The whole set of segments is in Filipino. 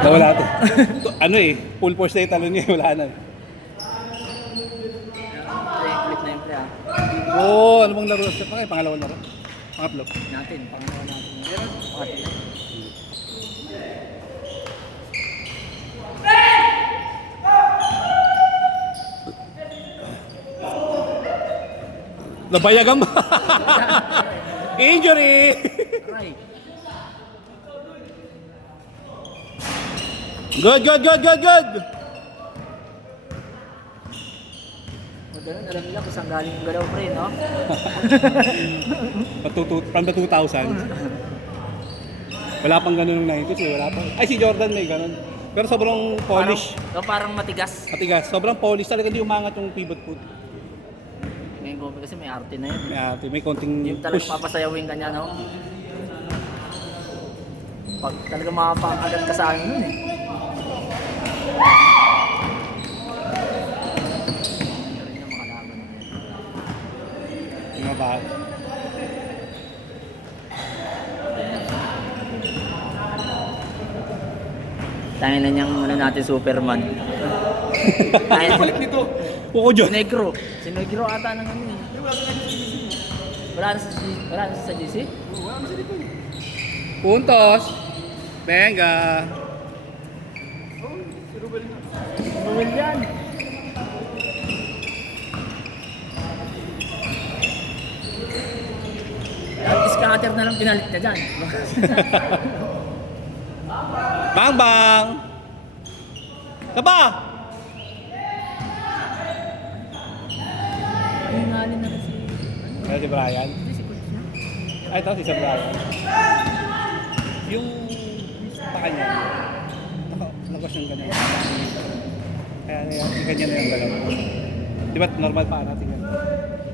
Nawala to. Ano eh, full force na yung talon niya, wala na. Click na yung play ah. Oo, ano bang laro? Pangalawang laro? Pangatlo? Natin, pangalawa natin. Meron? Pangatlo. Nabayagan mo. Injury! Aray. Good, good, good, good, good! Ganun, alam nila kung saan galing yung galaw pre, no? From the 2000. Wala pang ganun ng 90s eh, wala pang. Ay, si Jordan may ganun. Pero sobrang polish. Parang matigas. Matigas, sobrang polish talaga, hindi umangat yung pivot foot. Ngayon ko kasi may arte na yun. May konting Yung talagang push. papasayawin ka niya, no? Pag talaga makapang-agad ka sa akin nun eh. Galing na makalaban na yun. Yung ba? Tangin na niyang ano natin Superman. Balik nito. Puko Si John. Negro. Si Negro ata ng ano eh. Wala na sa GC? Puntos. Venga. Ruel yan. Scatter na lang pinalit niya dyan. Bang bang. Saba. Ang ngalin na rin si... Ano si Brian? Hindi si coach niya. Ay, ito si Sir Brian. Yung sa kanya, nakalas yung ganyan. Kaya yung ganyan na yung galaw. Di ba normal pa natin yan?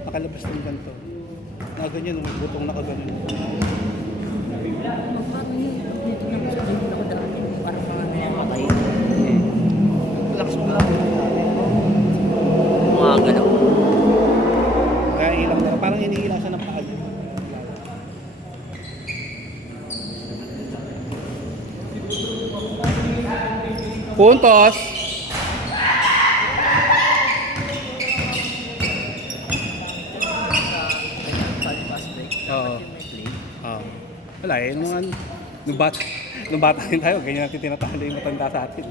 Nakalabas ng ganito. Nakaganyan, may butong nakaganyan. Parang dito na ko sa dito na ko dati. Parang mga nayamatay. Relax mo lang. Mga galaw. Kaya ilang na, parang iniilang siya ng paa niya. Puntos. Oo. Wala eh, nung bata rin tayo, ganyan natin tinatalo yung matanda sa atin.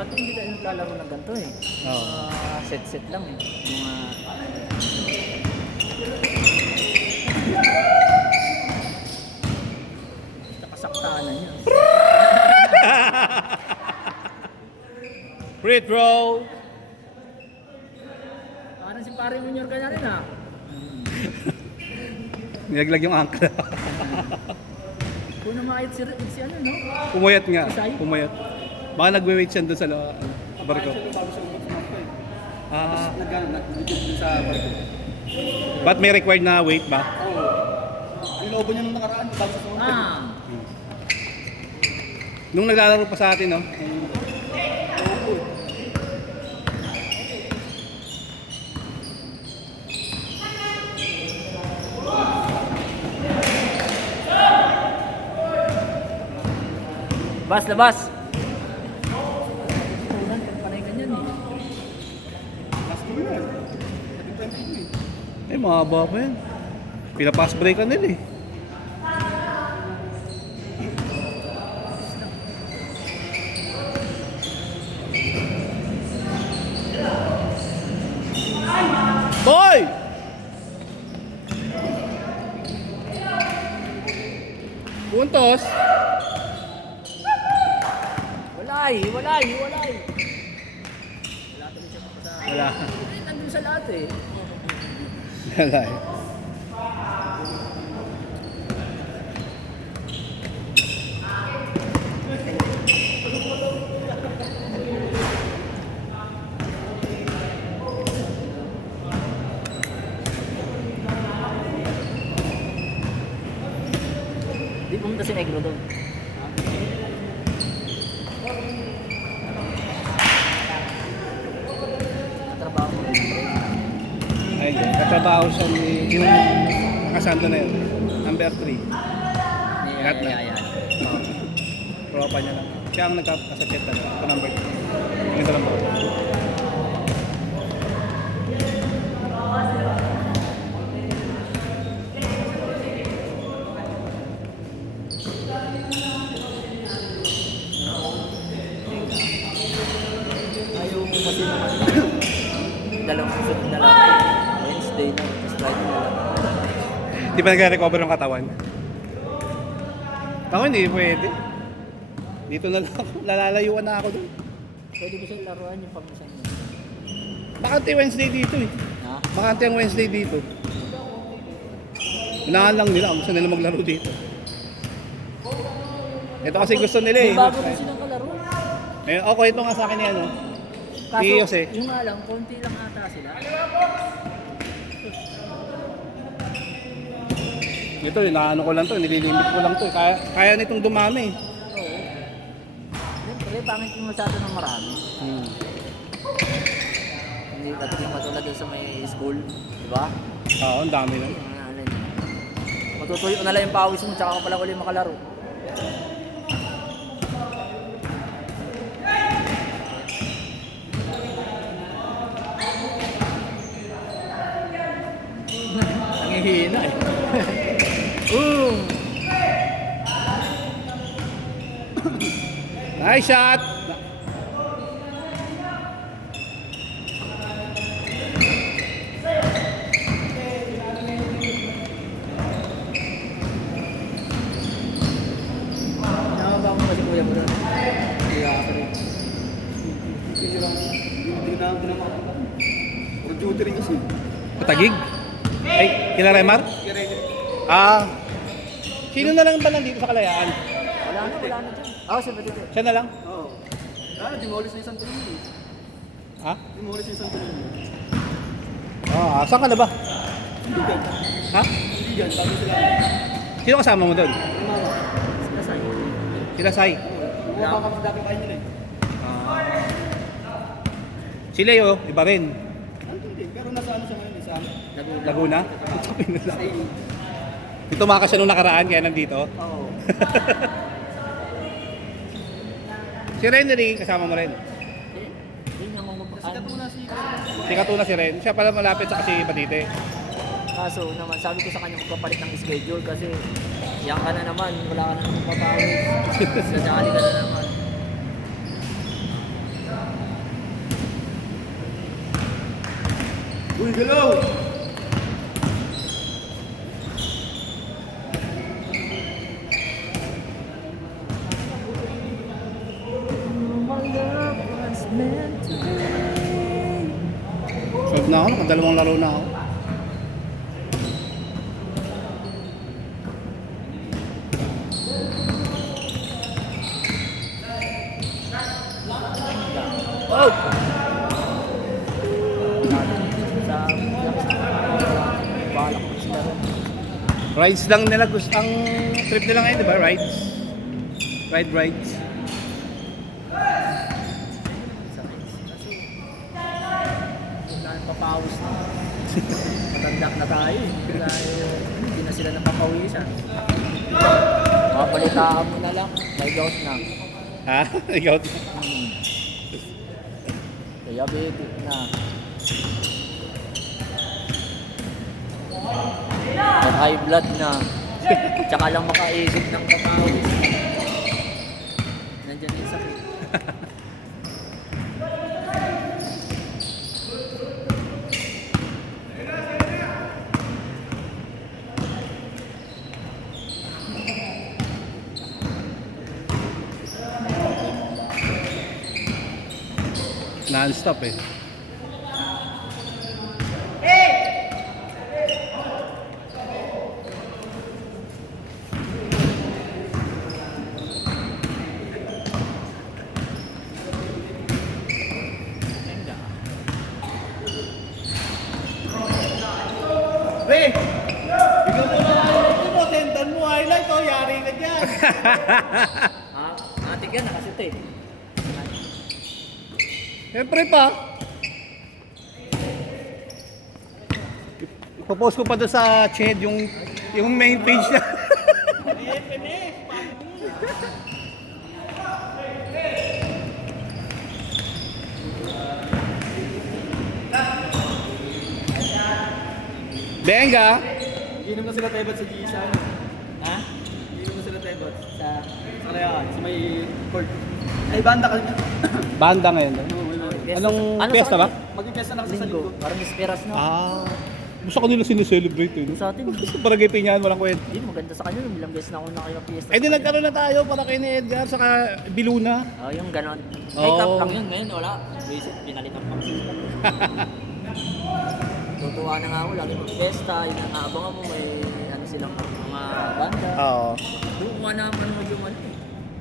Pati hindi tayo naglalaro ng ganito eh. Oo. Set-set lang eh. Mga... Nakasaktaan na niya. Free throw. Parang si Pare Junior ka na rin ah. Nilaglag yung angkla. Kung makait si ano no? Pumayat nga. Isay? Pumayat. Baka nagwe-wait siya doon sa barko. Ah, Nag-video sa barko. ba't may required na wait ba? Oo. Yung lobo niya nung nakaraan, bago sa sunod. Nung naglalaro pa sa atin, no? Labas, labas! Panay ganyan eh. Last game yan. Naging 20 Eh, mahaba pa yan. Pinapass break ka nila eh. Boy! Puntos. Walay! Walay! Walay! Wala tuloy siya sa... Wala. Nandun sa lahat eh. Wala eh. Di pumunta si Negro doon. Trabaho mo. Ay, katrabaho siya yung nakasando na yun. Number 3. Ni Lahat na. Ayan. Tropa niya lang. Siya ang nagkasa chat talaga. Ito number 2. Ganito lang po. Ayaw mo kasi naman. Dalawang susunod na lang. Wednesday na, tapos Friday na lang. Hindi pa nagre-recover ng katawan. Ako hindi pwede. Dito na lang ako. Lalalayuan na ako doon. Pwede ko siyang laruan yung pag-isang mo. Bakante Wednesday dito eh. Ha? Bakante ang Wednesday dito. Unahan lang nila. Gusto nila maglaro dito. Ito kasi gusto nila eh. May bago din silang kalaro. Eh, okay, ito nga sa akin yan. Oh. Kaso, Iyos eh. yung nga lang, konti lang ata sila. Ito, inaano ko lang to, nililimit ko lang to. Kaya nitong dumami. Oo. Siyempre, pangit yung masyado ng marami. Hindi katulad doon sa may school, di ba? Oo, ang dami lang. Matutuyo na lang yung pawis mo, tsaka ka pala uli makalaro. Nangihina eh. Nice shot! Nakaba ko kasi kuya mo doon. Hindi ako rin. Hindi lang. Hindi na makapagpapag. Puro duty rin kasi. Patagig? Ay, kila Remar? Kaya rin. Ah. Sino na lang ba nandito sa Kalayaan? Wala na dyan. Ako sa Batite. Siya na lang? Oo. Demolis na yung Santo Niño. Ha? Demolis na yung Santo Niño. Ah, saan ka na ba? Hindi yan. Ha? Hindi yan. Bago sila. Sino kasama mo doon? Yung mama. Sila sa'yo. Sila Sai. Oo. Makakapagdaki kayo nila eh. Si Leo, iba rin. Hindi. Pero nasa ano siya ngayon eh. Sa Laguna? Stay. Tumakas siya nung nakaraan kaya nandito. Oo. Si Renry, kasama mo rin. Yun yung mga Kasi katuna si... Si Katuna si Ren. Siya pala malapit sa kasi Patite. Kaso naman, sabi ko sa kanya magpapalit ng schedule kasi yan ka na naman, wala ka na naman papawis. Sasali ka na naman. Uy, galaw! Solve na ako, nakadalawang laro na ako. Oh! Balak ko sila rin. Rides lang nila gusto. Ang trip nila ngayon, di ba? Rides. Rides. Sa rides. Kasi wala nang papawis na. Matanda na tayo eh. Hindi na sila napapawisan. Mapalitaan mo na lang. May gout na. Ha? Ikaw? Diabetic na. May high blood na. Tsaka lang makaisip ng papawis. Nandiyan yung sakit. Non-stop eh. Pre! Ikaw mo na highlight mo. Sendan mo highlight. O, yari ka dyan. Matik yan, nakasute eh. Siyempre pa. Ipopost ko pa doon sa chat yung main page niya. Benga! Ginom na sila tebot sa Gisan. Ha? Ginom na sila tebot. Sa... Kaya, sa may court. Ay, banda ka. Banda ngayon. Anong fiesta ba? Mag-fiesta na kasi sa Linggo. linggo. Parang Esperas na. Ah. Gusto ko nila sineselebrate eh. Sa atin, Sa Barangay Pinyan, walang kwento. hindi maganda sa kanya. Ilang beses na ako nakipag-fiesta. Eh di nagkaroon na tayo para kay ni Edgar saka Biluna. Oh, yung ganon. Oo. Make up lang yun ngayon, wala. Basic, pinalitan pa kasi. Tutuwa na nga ako, lagi mag-fiesta, yung naabangan mo, may ano silang mga banda. Oo. Bukuha na manood yung ano eh.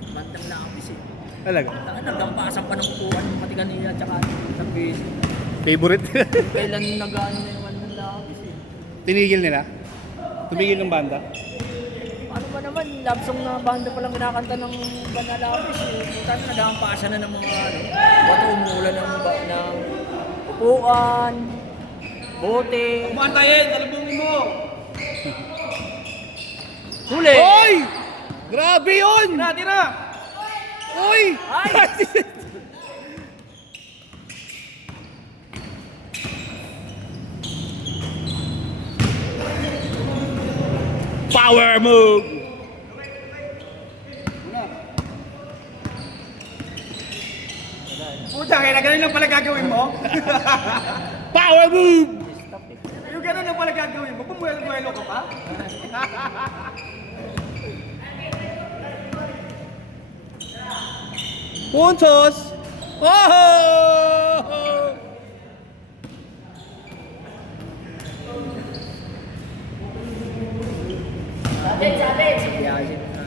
Bandang lapis eh. Talaga. Nagdampasan pa ng upuan ng Matiganilla tsaka ng basic. Favorite. Kailan nag-ano na yung bandang lapis eh. Tinigil nila. Tumigil ng banda. Ano ba naman, love song na banda palang kinakanta ng bandang lapis eh. Buta na nagdampasan na ng mga ano. Bato umuulan ng upuan, bote. Kumantayin, talabungin mo. Huli! Oy! Grabe yun! Tira, tira. Oy! Ay! Power move! Puta, kaya ganun lang pala gagawin mo. Power move! Stop eh. Yung ganun lang pala gagawin mo. Pumuelo-muelo ka pa. Puntos! Oh! Biyahe na.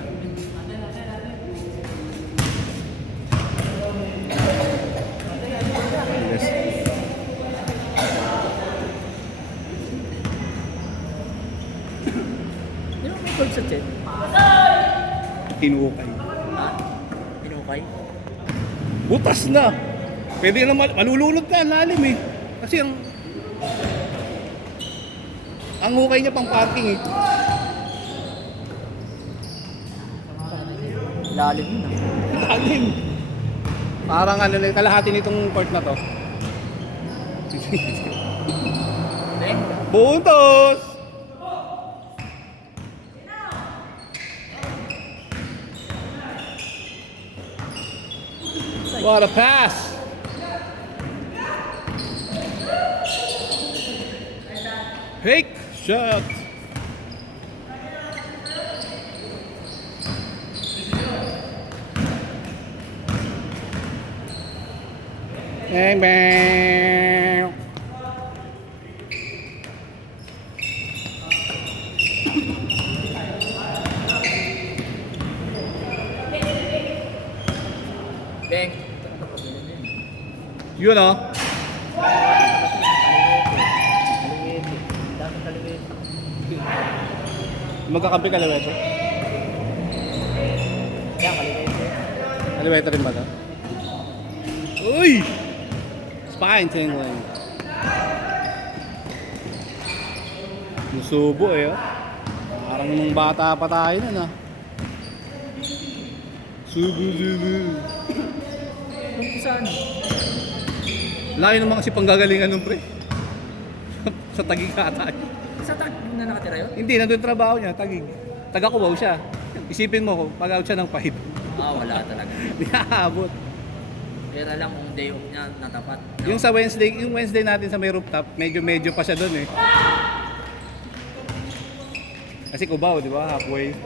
Di ba may cold sa chat? Tinukay. Ha? Inukay? Butas na! Pwede na malulunod ka, lalim eh. Kasi ang hukay niya pang parking eh. Lalim yun ah. Lalim. Parang ano, kalahati nitong court na to. Eh? Buntos! What a pass! Fake shot! Bang bang! Beng! Yun oh. Kaliwete. Dami kaliwete. Magkakampi ka Leweto? Yan, kaliwete. Leweto rin ba to? Uy! Spine tingling. Musubo eh oh. Parang nung bata pa tayo nun ah. Subu. Kung saan? Layo ng mga sipanggagalingan nung pre. Sa Tagig ata. Sa tag na nakatira yun? Hindi, nandun trabaho niya, Tagig. Taga-Cubao siya. Isipin mo, pag-out siya ng 5. Ah, wala talaga. Hindi aabot. Pera lang kung day off niya natapat. No? Yung sa Wednesday, yung Wednesday natin sa may rooftop, medyo pa siya doon eh. Kasi Cubao, di ba? Halfway.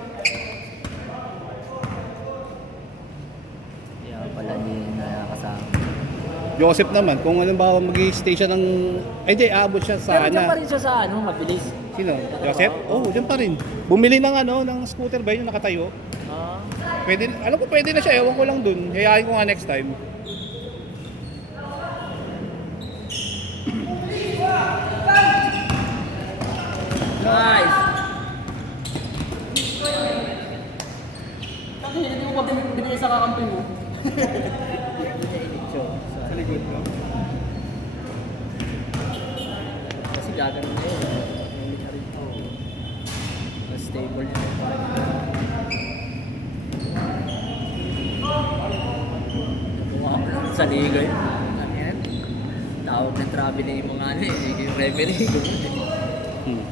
Kaya pala hindi na kasama. Joseph naman, kung halimbawa mag-stay siya ng... Ay, di, aabot siya sa Pero dyan pa ano. rin siya sa ano, mabilis. Sino? Joseph? Oo, oh, dyan pa rin. Bumili ng ano, ng scooter ba yun, nakatayo. Ah, Pwede, alam ko pwede na siya, ewan ko lang dun. Hayain ko nga next time. nice! Kasi hindi mo pa binigay sa kakampi mo. Sa likod mo. Kasi gagano na yun. Nahuli na rin to. Mas stable na yun. Nakuha ko lang sa liga yun. Ano yan? Tawag ng travel na yung mga ano eh. Yung referee. Hmm.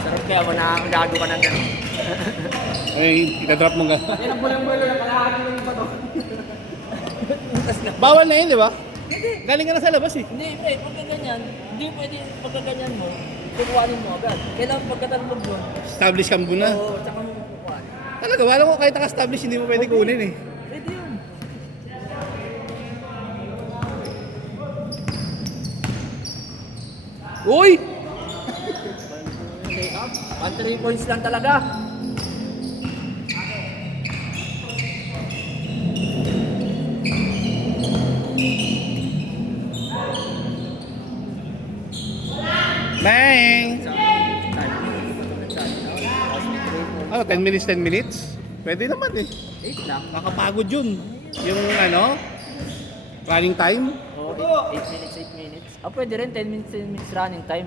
Sarap kaya mo nakakagago ka ng gano'n. Ay, itadrop mo nga. Yan ang bulang-bulang lang, kalahati lang yung bato. Bawal na yun, di ba? Galing ka na sa labas eh. Hindi, pre, pagka ganyan, hindi pwede pagka ganyan mo, kukuhanin mo agad. Kailangan pagkatalbog mo. Establish ka muna. Oo, tsaka mo kukuhanin. Talaga, wala ko kahit naka-establish, hindi mo pwede kunin eh. Pwede yun. Uy! Lay up. 1-3 points lang talaga. Bang! Ano, 10 minutes, 10 minutes? Pwede naman eh. 8 lang. Nakapagod yun. Yung ano, running time. Oo, 8 minutes, 8 minutes. Pwede rin 10 minutes, 10 minutes running time.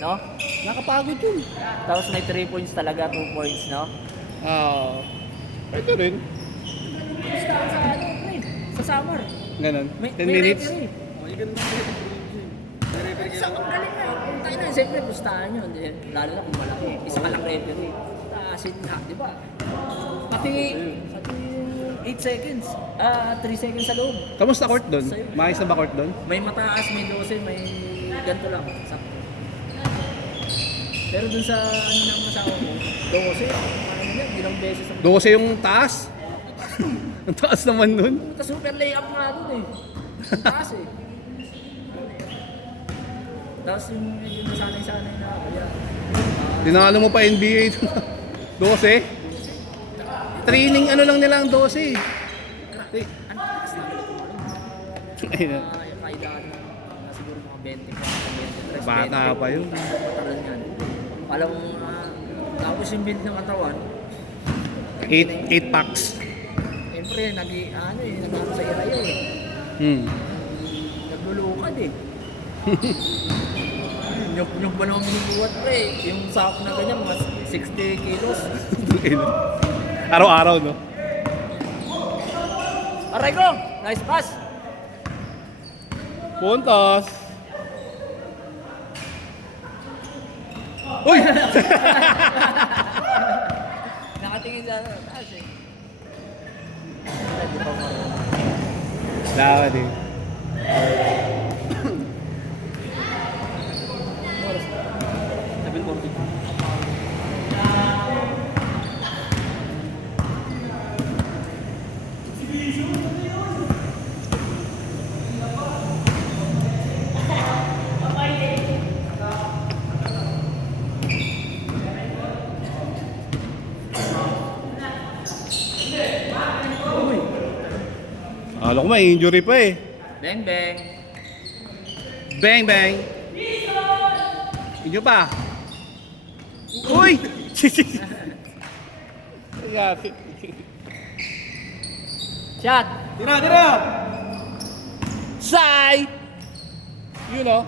No? Nakapagod yun. Tapos may 3 points talaga, 2 points, no? Pwede rin. Sa ano, pre? Sa summer. Ganun. May 10 minutes. referee. Sa ang galing nga eh. Kung tayo na, siyempre pustahan yun. Lalo na kung malaki. Isa ka lang referee. Taasin na, di ba? Pati 8 seconds. 3 seconds sa loob. Kamusta court doon? Maayos na ba court doon? May mataas, may 12, may ganito lang. Sakto. Pero dun sa ano ng masawa ko, 12. Ano yan, ilang beses ang 12 yung taas. Ang taas naman nun. puta, super layup nga dun eh. Ang taas eh. Tapos yung medyo nasanay-sanay na ako, yan. Tinalo mo pa NBA doon. 12? Training ano lang nila ang 12 eh. Ano taas na ulit tumalong? Ayun. Yung kailangan na siguro mga 20 23, Bata pa yun. Matagal yan. Alam mo, tapos yung build ng katawan, 8 packs. siyempre, nag-ano sa iraya eh. Naglulukad eh. Nyug ba naman binubuhat pre? Yung sack na ganyan, mas 60 kilos. Araw-araw no? Aray ko! Nice pass! Puntos. Uy! Nakatingin sa ano, taas eh. Hindi pa marunong. Dapat eh. Oras na. 7:40. Alam ko may injury pa eh. Bang bang! Bang bang. Inyo pa. Uy! Yati. Shot! Tira, tira! Sai! You know.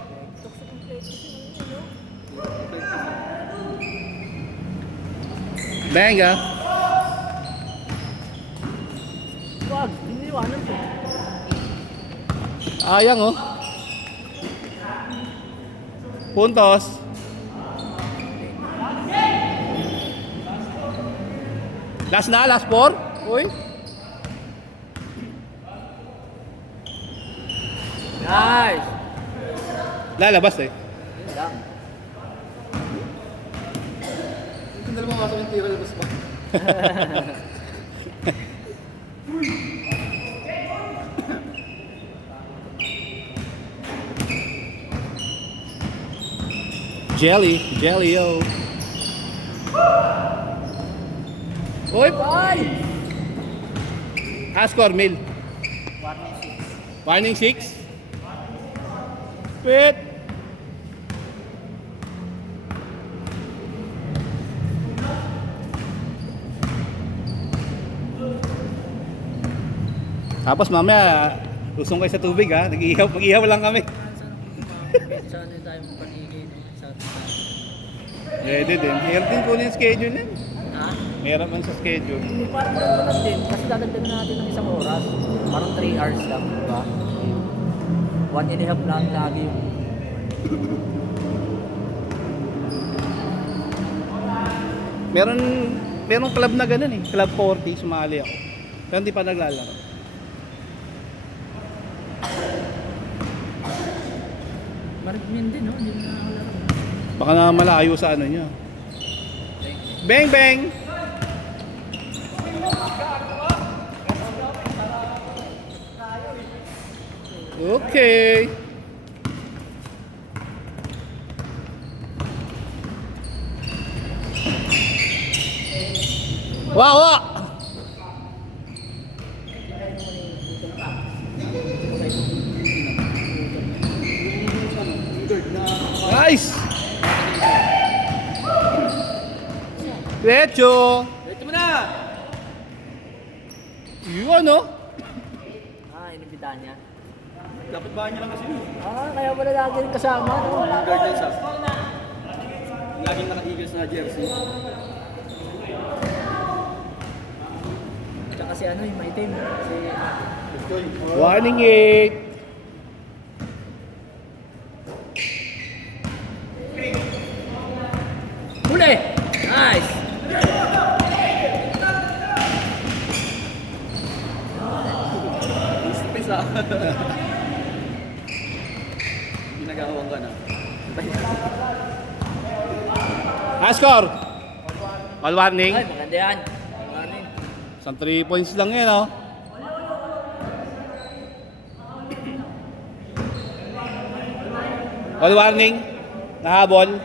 Bang ah. Wag! Iniwanan ko. Ayang oh. Puntos. Last na, last 4. Uy. Nice! Lalabas eh. Yun lang. Yung dalawa masok yung tira, labas pa. Jelly yo. Uy, Bye! score Mil. Warning 6. Pit. Tapos mamaya lusong kayo sa tubig ha. Mag-ihaw lang kami. Saan din tayo magpanigay sa Pwede din. Meron din kunin yung schedule yan. Ha? Meron man sa schedule. Parang ganito lang din. Kasi dadagdagan natin ng isang oras. Parang 3 hours lang, di ba? 1.5 lang lagi yung... Merong club na ganun eh. Club 40, sumali ako. Pero hindi pa naglalaro. Marikmin din, no? Hindi na nakalaro. Baka na malayo sa ano nyo. Bang bang! Okay. Wow, wow! Nice! Diretso! Ito mo na! Yun ano? Inibitahan niya. Dapat bahan niya lang kasi yun. Kaya pala lagi rin kasama, no? Guard yan siya. Laging naka-Eagles na jersey. Tsaka si ano, yung maitim. Si... Warning 8! Huli! Nice! Pisa. Ginagawang ka na. Score! All warning. Ay, maganda yan. Ano yun? Isang 3 points lang yan, oh. All warning. Nahabol.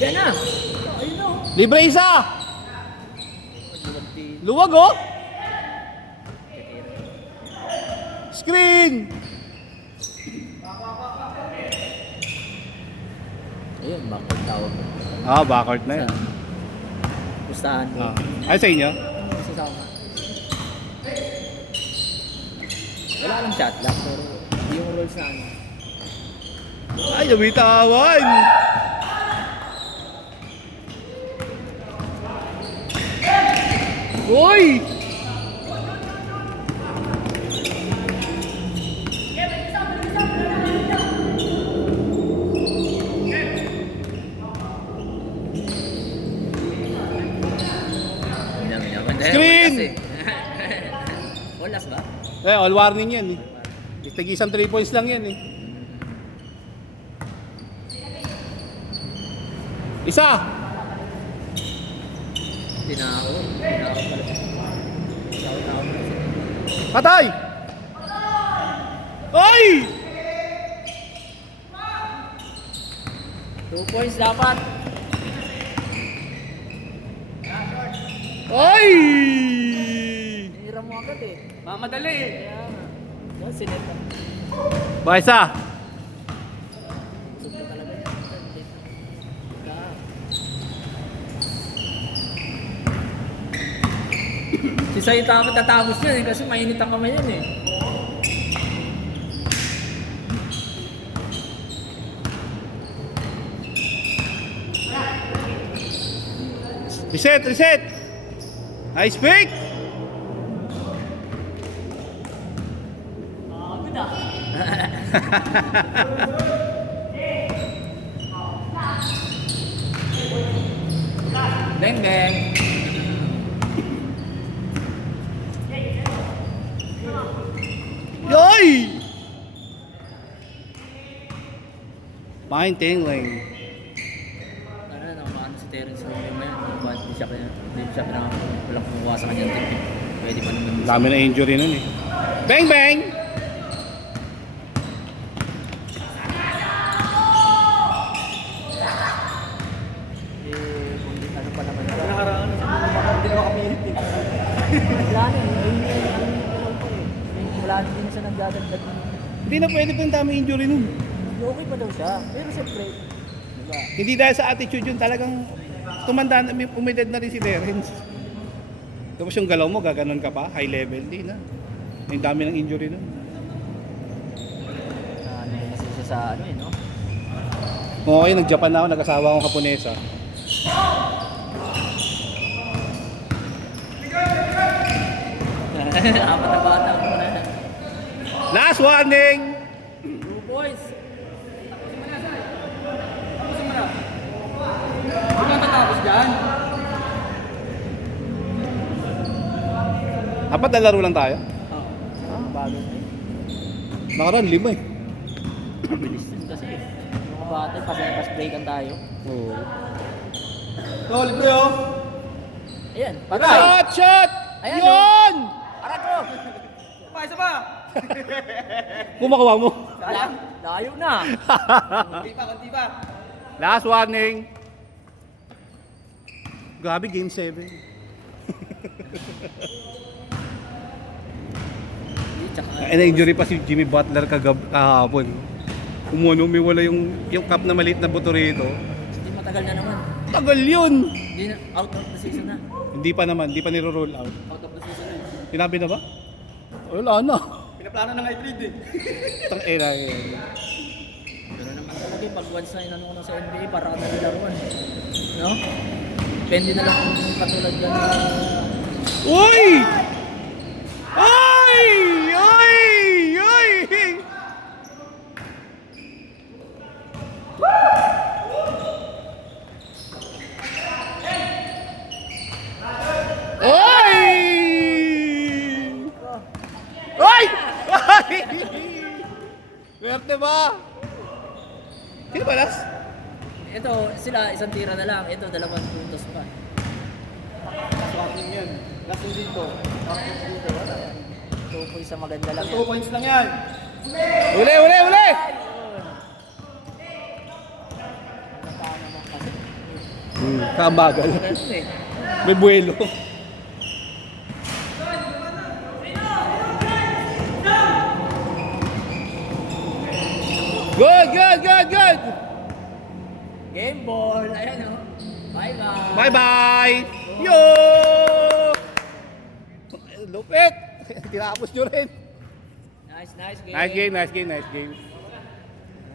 Yan na! Ayun na! Libre isa! Luwag, oh! Screen! Ayun, bakit tawag mo? Backcourt na yan. Pustahan mo. Ay, sa inyo? Sasama. Wala lang shot lock, pero yung rules na ano. Ay, nabitawan! Uy! Screen! Walas ba? All warning yan eh. Tag-isang 3 points lang yan eh. Isa! Tinao pala. Tinao pala. Patay! Ay! 2 points dapat. Ay! Hira mo agad eh. Mamadali eh. Kaya nga. Yan, sineta. Ba isa? Busog ka talaga yan. Si Saita ako tatapos yan eh kasi mainit ang kamay yan eh. Reset, reset! Nice pick! Good ah. Bang bang. Yoy! Fine tingling. Nakamaano si Terence Romeo mo yan. Hindi siya walang kumuha sa kanyang team. Pwede pa naman. Dami na injury nun eh. Bang bang! Ano pa naman siya. Nakaraan. Hindi na makapilit eh. Wala na eh. Wala din siya nagdadagdag. Hindi na pwede pa yung dami injury nun. Okay pa daw siya. Pero siyempre, diba? Hindi dahil sa attitude yun, talagang tumanda na, umedad na rin si Terence. Tapos yung galaw mo, gaganon ka pa, high level, di na. Yung dami ng injury nun. Ano kasi siya sa ano eh, no? Kung okay, nag-Japan na ako, nag-asawa akong Kaponesa. Apat na bata mo na. Last warning! 2 points. Huwag kang tatapos dyan. Apat na laro lang tayo. Bago. Nakaraan, 5 eh. Mabilis din kasi. Yung bata, pas-breakan tayo. Oo. Oh, libre oh. Ayan, Shot! Shot! Ayan, Yun! Arat ko! Isa pa. Kumakuha mo. Layo na. Konti pa. Last warning. Grabe, game 7. Na-injury pa si Jimmy Butler kahapon. Umiwala yung cup na maliit na buto rito. Hindi matagal na naman. Tagal yun! Hindi na, out of the season na. Hindi pa naman, hindi pa niro-roll out. Out of the season na. Sinabi na ba? Wala na. Pinaplano na nga i-trade eh. Tang era eh. Pero naman talaga pag once na inano ko na sa NBA, para na nilaruan. No? Depende na lang kung katulad yan na... Uy! Ay! Ay! Ay! Ay! Ay! Ay! Werte ba? Sino ba last? Ito, sila isang tira na lang. Ito, 2 puntos pa. Swapping yan. Last yung dito. Swapping dito. 2 points sa maganda lang 2 yan. points lang yan. Uli, uli, uli! Kabagal. Ganun eh. May buwelo. Good, good, good, good! Game ball. Ayan o. Bye-bye. Bye-bye! Yo! Lupit! Tinapos nyo rin. Nice game. Nice game, nice game, nice game.